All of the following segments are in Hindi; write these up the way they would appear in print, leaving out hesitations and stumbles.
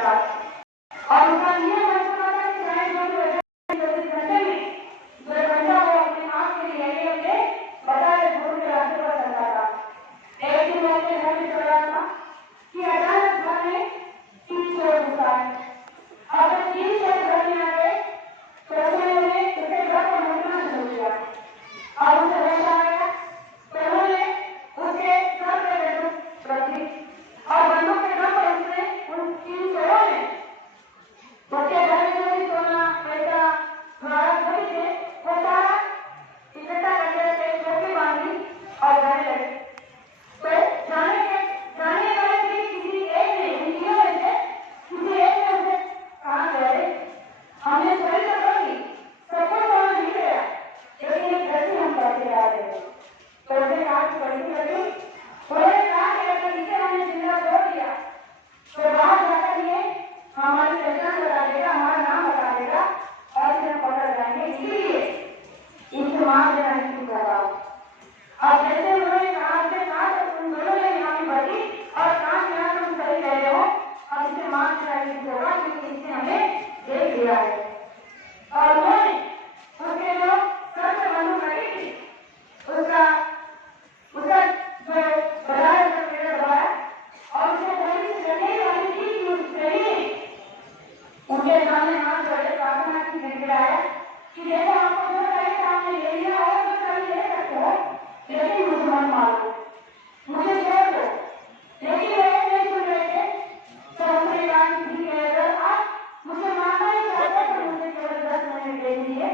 था और उसका नियम बन चुका था कि चाहे जो भी 24 घंटे में 2 घंटा वो अपने आप के लिए अपने बताए गुरु के रास्ते पर चलता था। एक दिन मैं अपने घर में चल रहा था कि अचानक घर में 3 चोर घुसा है। अब जब 3 चोर घर में आ गए तो उन्होंने उसके घर को लूटना शुरू किया। अब उसे होश आ गया तो उन्होंने उसके सर पे बंदूक रखी और बंदूक के दम पर उसने उन 3 चोरों ने उसके घर में जो भी सोना पैसा भारत भरी थे वो सारा इकट्ठा करके एक टोकरी बांधी और जाने लगे। तो जाने वाले थे किसी एक ने उन तीनों में से किसी एक ने उसे कहा गया हमने चोरी तो कर ली सब कुछ वहां मिल गया लेकिन एक गलती हम करके आ गए। तो उसे कहा कि गलती करी उन्होंने कहा कि अगर इसे हमने जिंदा छोड़ दिया तो बाहर जाकर ये हमारी पहचान बता देगा हमारा नाम बता देगा और फिर हम पकड़ जाएंगे इसीलिए इसे मार देना शुरू कर रहा हूँ। अब जैसे उन्होंने कहा तो उन दोनों ने यहाँ भी बढ़ी और कहा कि यहाँ तुम सही कह रहे हो अब इसे मार देना शुरू होगा क्योंकि इसने हमें देख लिया है। और उन्होंने उसके जो सर पे बंदूक रखी थी उसका जो बजाय उसका पेड़ दबाया और उसे थोड़ी सी जगह वाली थी कि उससे ही उनके सामने हाथ जोड़े प्रार्थना की गिड़गिड़ाया कि देखो आपको जो चाहिए सामने ले लिया हो तो चाहिए ले सकते हो लेकिन मुझे मत मारो मुझे छोड़ दो। लेकिन वे नहीं सुन रहे थे तो उन्होंने कहा कि ठीक है अगर आप मुझे मारना ही चाहते तो मुझे केवल 10 मिनट दे दीजिए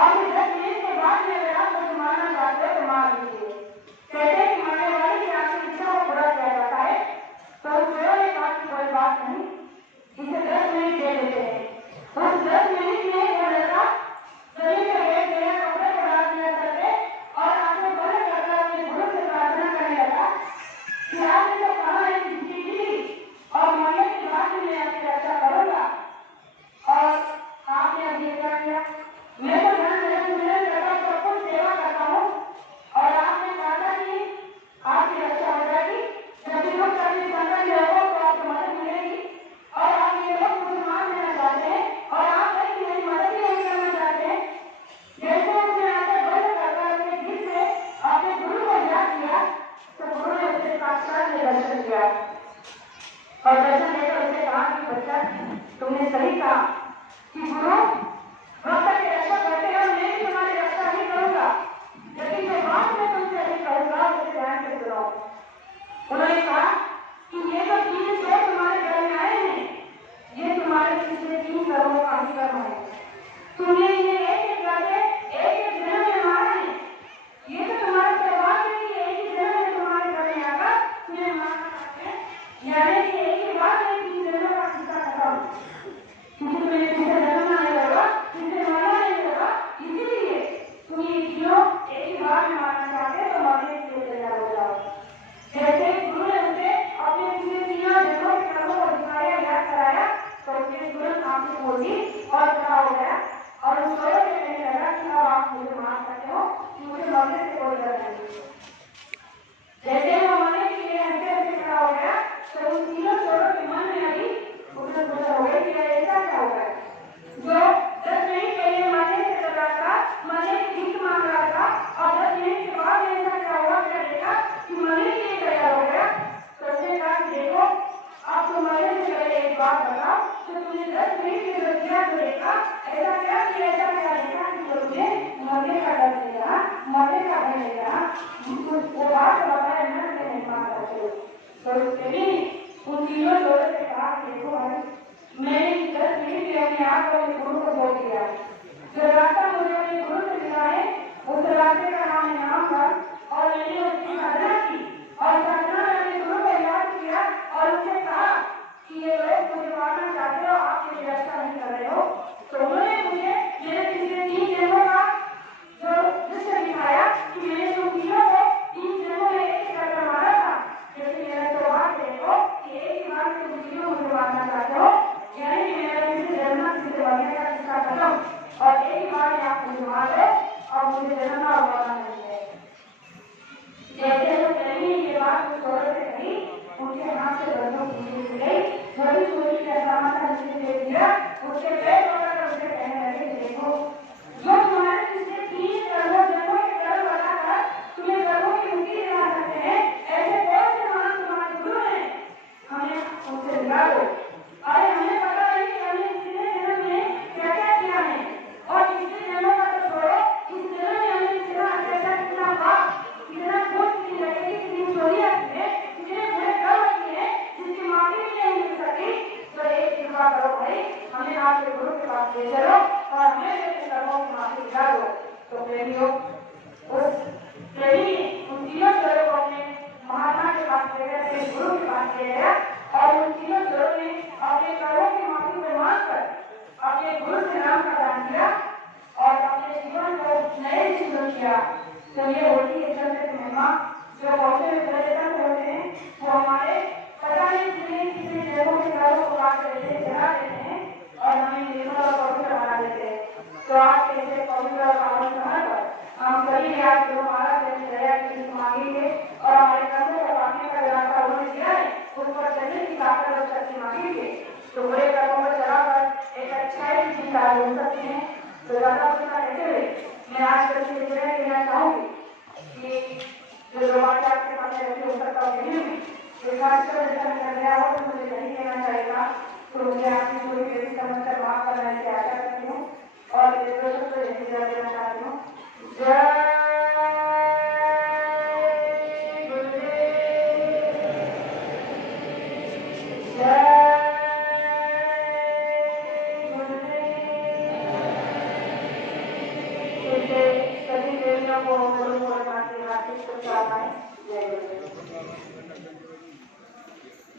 और फिर 10 मिनट के बाद में अगर आप मुझे मारना चाहते हो तो मार दीजिए। कहते हैं कि मरने वाले की आपकी इच्छा को पूरा किया जाता है। तो उस चोरों ने कहा कि कोई बात नहीं इसे 10 मिनट दे देते हैं। उस 10 मिनट में वो लड़का जमीन पे बैठ गया कपड़े को डाल दिया सर पे और आंखें बंद करके अपने गुरु से प्रार्थना करने लगा कि आपने तो कहा है कि जिंदगी दी और मरने के बाद भी मैं आपकी रक्षा करूंगा और आपने अब ये क्या किया। मैं तो धन करता सब कुछ सेवा करता हूँ और आपने कहा था कि आपकी रक्षा हो जाएगी जब भी लोग कभी संकट में हो तो आपको मदद मिलेगी और आप ये लोग मुझे मार देना चाहते हैं और आप कहीं मेरी मदद ही नहीं करना चाहते हैं। जैसे उसने आंखें बंद करके अपने दिल से अपने गुरु को याद किया तो गुरु ने उसे साक्षात में दर्शन दिया और दर्शन देकर उसे कहा कि बच्चा तुमने सही कहा कि गुरु भक्त की रक्षा करते हो मैं भी तुम्हारी रक्षा नहीं करूंगा लेकिन जो बात मैं तुमसे अभी कहूंगा उसे ध्यान से सुनो। उन्होंने कहा कि ये जो 3 चोर तुम्हारे घर में आए हैं ये तुम्हारे पिछले 3 कर्मों का ही कर्म है। तुमने इन्हें एक जन्म में मारा है। ये तो तुम्हारे स्वभाव में कि एक ही जन्म में तुम्हारे घर में आकर तुम्हें मारना है यानी कि एक ही बार में 3 जन्मों का हिस्सा खत्म क्योंकि तुम्हें किसी जन्म नहीं होगा किसी मरना नहीं होगा इसीलिए तुम ये तीनों एक ही बार में मारना चाहते तो मरने के लिए तैयार हो जाओ। जैसे गुरु ने उसे अपने पिछले 3 जन्मों के कर्मों को दिखाया याद कराया तो उसने तुरंत आंखें खोली और खड़ा हो गया और उस चोरों से कहने लगा कि अब आप मुझे मार सकते हो मुझे मरने से कोई डर नहीं। जैसे वो मरने के लिए हंसते हंसते खड़ा हो गया तो उन 3 चोरों के मन में अभी उसे सोचा हो गया कि ऐसा क्या हो गया जो 10 मिनट पहले मरने से डर रहा था मरने की भीख मांग रहा था और 10 मिनट के बाद ऐसा क्या हुआ क्या देखा कि मरने के लिए तैयार हो गया। तो उसने कहा कि देखो आप तो मरने से पहले एक बात बताओ तो तुमने 10 मिनट के जो किया तो देखा ऐसा क्या देखा कि जो तुझे मरने का डर नहीं रहा मरने का भय नहीं रहा वो बात बताया ना नहीं मानता तो उसने भी उन 3 चोरों से कहा कि देखो भाई मैंने 10 मिनट में अपने आप को अपने गुरु को बोल दिया जो रास्ता मुझे अपने गुरु से मिला है उस रास्ते का नाम है नाम का और मैंने उसकी साधना की और साधना में अपने गुरु को याद किया और उससे कहा कि ये लोग मुझे मारना चाहते हो आप मेरी रक्षा नहीं कर रहे हो। तो उन्होंने मुझे मेरे पिछले 3 जन्मों का जो दृश्य दिखाया कि मैंने तुम तीनों को 3 जन्मों में एक करके मारा था लेकिन मेरा सौभाग्य देखो कि एक ही बार में तुम तीनों मुझे मारना चाहते हो यानी कि मेरा किसी जन्म किसी मरने का किस्सा खत्म और एक ही बार में आप मुझे मार दो और मुझे जन्मना और मरना नहीं है। जैसे वो चली ये बात उस चोरों से कही उनके हाथ से बंदूक नीचे गिर गई वही चोरी का सामान कृपा करो भाई, हमें आपके गुरु के पास ले चलो और हमें अपने कर्मों की माफी दिला दो। तो प्रेमियों, उस प्रेमी उन तीनों चोरों को अपने महात्मा के पास ले गया, अपने गुरु के पास ले गया और उन तीनों चोरों ने अपने कर्मों की माफी को मांगकर अपने गुरु से नाम का दान किया और अपने जीवन को नए शुरू किया। तो ये होती है संत की महिमा। जो बहुत से बड़े संत होते हैं वो हमारे पता नहीं कितने जगहों के घरों को काट देते हैं, जला देते हैं और हमें निर्मल और पवित्र बना देते हैं। तो आज ऐसे पवित्र और पावन समय पर हम सभी ने आज गुरु महाराज से दया की मांगेंगे और हमारे कर्मों को काटने का जो रास्ता उन्होंने दिया है उस पर चलने की ताकत और शक्ति मांगेंगे। तो बुरे कर्मों पर चलाकर एक अच्छाई की चिंता हो सकती है। तो ज्यादा कुछ ना कहते हुए मैं आज कल से विजय देना चाहूंगी कि जो लोग आपके सामने रखे हो सकता है कर गया हो तो मुझे नहीं कहना चाहेगा। तो मुझे आपकी पूरी बेटी समझकर माफ करने की आशा करती हूँ और निर्देशक को यही विजय देना चाहती हूँ। जय सभी देवियों को गुरु और माता के हाथ से